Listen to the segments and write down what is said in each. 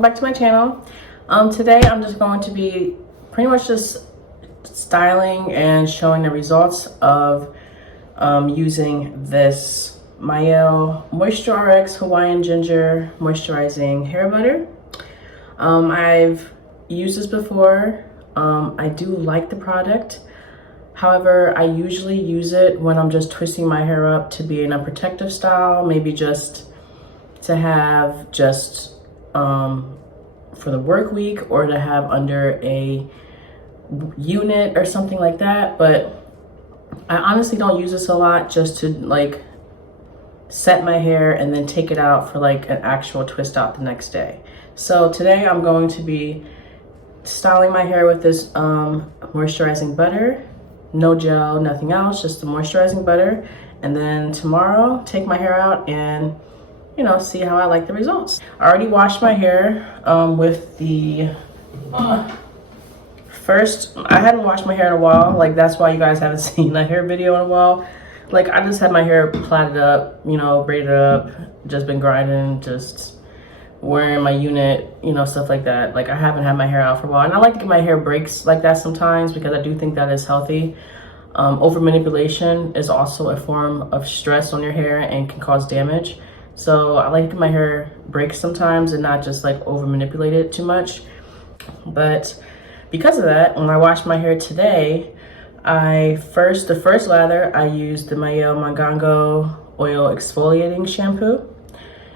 welcome back to my channel. Today I'm just going to be pretty much just styling and showing the results of using this Mielle Moisture RX Hawaiian Ginger Moisturizing Hair Butter. I've used this before. I do like the product. However, I usually use it when I'm just twisting my hair up to be in a protective style, maybe just to have just for the work week, or to have under a unit or something like that. But I honestly don't use this a lot, just to like set my hair and then take it out for like an actual twist out the next day. So today I'm going to be styling my hair with this moisturizing butter. No gel, nothing else, just the moisturizing butter. And then tomorrow, take my hair out and, you know, see how I like the results. I already washed my hair with the, first, I hadn't washed my hair in a while. Like, that's why you guys haven't seen a hair video in a while. Like, I just had my hair plaited up, you know, braided up, just been grinding, just wearing my unit, you know, stuff like that. Like, I haven't had my hair out for a while, and I like to give my hair breaks like that sometimes, because I do think that is healthy. Over manipulation is also a form of stress on your hair and can cause damage. So I like to give my hair breaks sometimes and not just like over manipulate it too much. But because of that, when I washed my hair today, the first lather, I used the Mielle Mangango Oil Exfoliating Shampoo.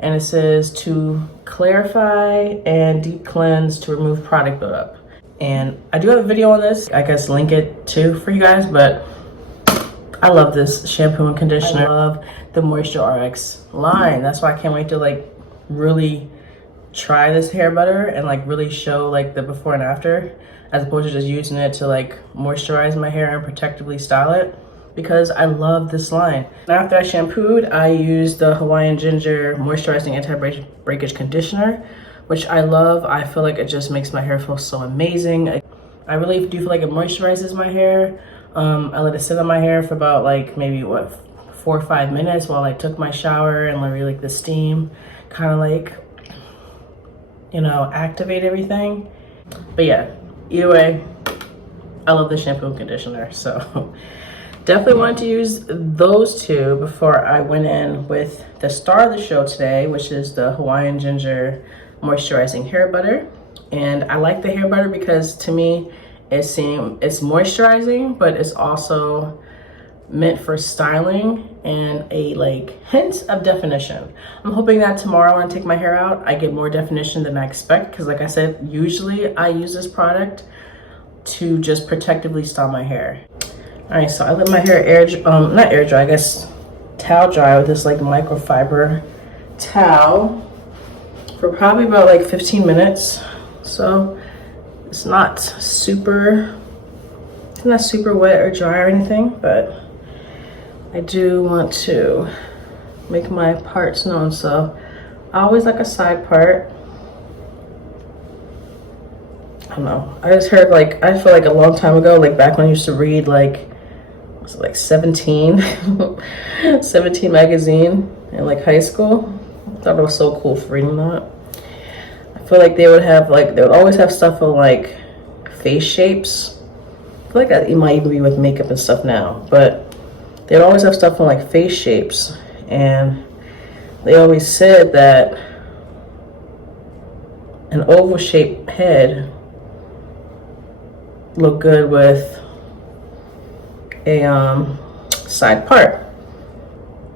And it says to clarify and deep cleanse to remove product buildup. And I do have a video on this. I guess link it too for you guys, but I love this shampoo and conditioner. I love the Moisture RX line. That's why I can't wait to like really try this hair butter and like really show like the before and after, as opposed to just using it to like moisturize my hair and protectively style it, because I love this line. After I shampooed, I used the Hawaiian Ginger Moisturizing Anti-Breakage Conditioner, which I love. I feel like it just makes my hair feel so amazing. I really do feel like it moisturizes my hair. I let it sit on my hair for about like maybe 4 or 5 minutes while I took my shower and really like the steam kind of like, you know, activate everything. But yeah, either way, I love the shampoo and conditioner. So definitely wanted to use those two before I went in with the star of the show today, which is the Hawaiian Ginger Moisturizing Hair Butter. And I like the hair butter because to me, it's moisturizing, but it's also meant for styling and a like hint of definition. I'm hoping that tomorrow when I take my hair out, I get more definition than I expect, because like I said, usually I use this product to just protectively style my hair. All right, so I let my hair not air dry, I guess towel dry with this like microfiber towel for probably about like 15 minutes. So it's not super wet or dry or anything, but I do want to make my parts known. So I always like a side part. I don't know, I just heard like, I feel like a long time ago, like back when I used to read like, was it like 17 magazine in like high school. I thought it was so cool for reading that. I feel like they would always have stuff on like face shapes. I feel like it might even be with makeup and stuff now, but they would always have stuff on like face shapes, and they always said that an oval shaped head looked good with a side part.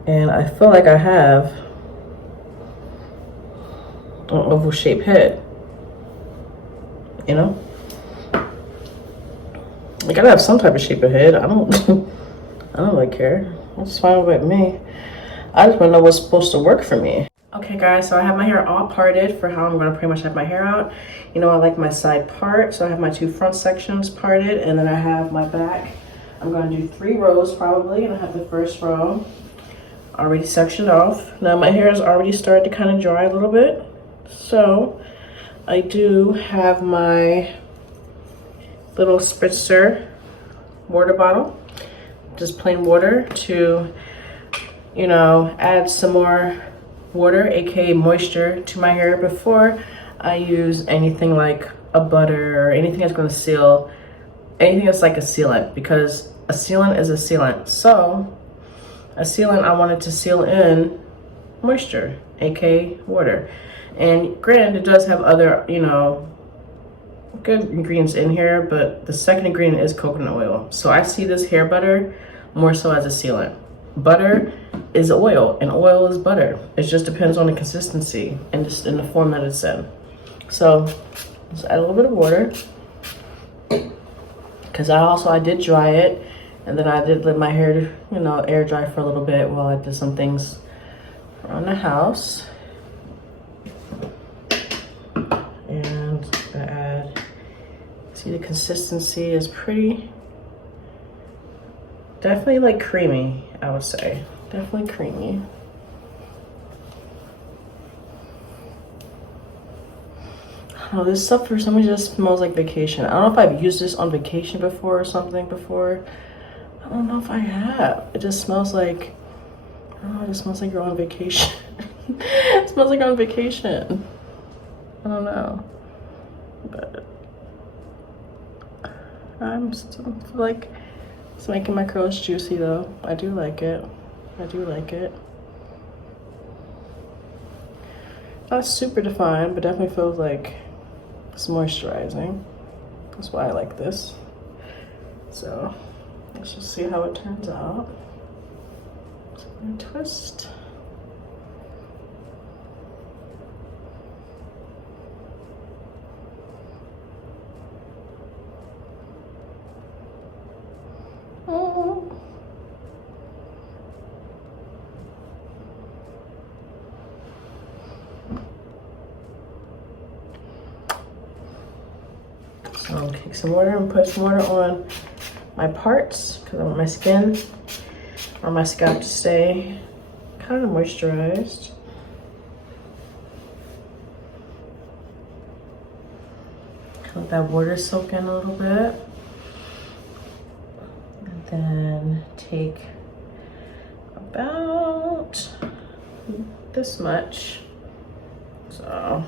And I feel like I have an oval shaped head, you know? I gotta have some type of shape of head. I don't really care. That's fine with me. I just wanna know what's supposed to work for me. Okay guys, so I have my hair all parted for how I'm gonna pretty much have my hair out. You know, I like my side part, so I have my 2 front sections parted, and then I have my back. I'm gonna do 3 rows probably, and I have the first row already sectioned off. Now my hair has already started to kind of dry a little bit, so I do have my little spritzer water bottle, just plain water, to, you know, add some more water, aka moisture, to my hair before I use anything like a butter or anything that's going to seal, anything that's like a sealant, because a sealant is a sealant. So a sealant, I wanted to seal in moisture, aka water. And granted, it does have other, you know, good ingredients in here, but the second ingredient is coconut oil. So I see this hair butter more so as a sealant. Butter is oil and oil is butter. It just depends on the consistency and just in the form that it's in. So let's add a little bit of water, because I did dry it, and then I did let my hair, you know, air dry for a little bit while I did some things around the house. And I add, see, the consistency is pretty, definitely like creamy, I would say. Definitely creamy. Oh, this stuff for some reason just smells like vacation. I don't know if I've used this on vacation before or something before. I don't know if I have. It just smells like, I don't know, it just smells like you're on vacation. It smells like you're on vacation. I don't know. But I'm still like, it's making my curls juicy though. I do like it. I do like it. Not super defined, but definitely feels like it's moisturizing. That's why I like this. So let's just see how it turns out. So I'm gonna twist. Oh. So I'll kick some water and put some water on my parts, because I want my skin or my scalp to stay kind of moisturized. Let that water soak in a little bit. And then take about this much. So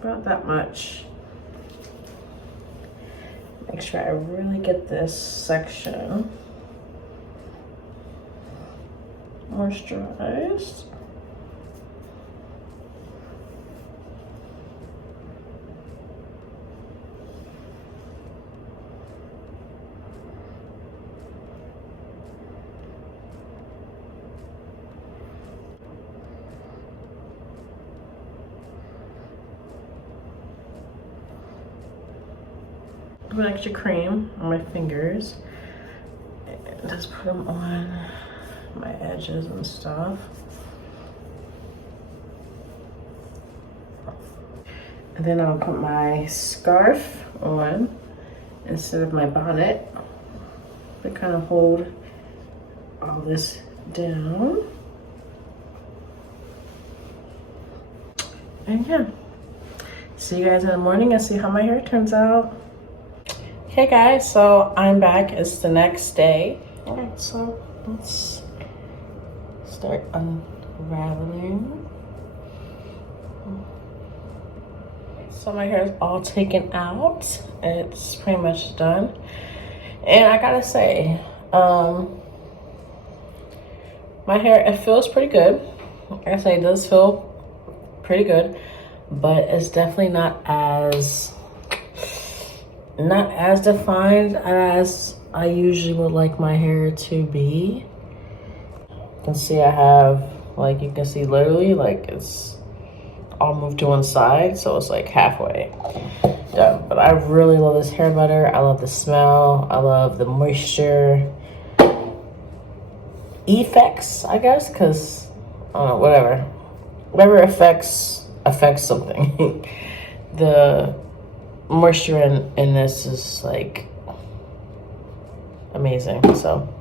about that much. Make sure I really get this section moisturized. Put extra cream on my fingers and just put them on my edges and stuff. And then I'll put my scarf on instead of my bonnet to kind of hold all this down. And yeah, see you guys in the morning and see how my hair turns out. Hey guys, so I'm back. It's the next day. All right, so let's start unraveling. So my hair is all taken out. It's pretty much done. And I gotta say, my hair, it feels pretty good. Like I say, it does feel pretty good, but it's definitely not as defined as I usually would like my hair to be. You can see I have, like, you can see literally, like, it's all moved to one side, so it's like halfway. Yeah, but I really love this hair butter. I love the smell. I love the moisture effects, I guess, because I don't know, whatever affects something. The moisture in this is like amazing, so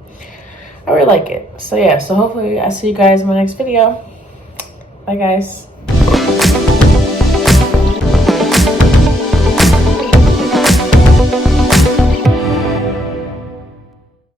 I really like it. So yeah, so hopefully I see you guys in my next video. Bye guys.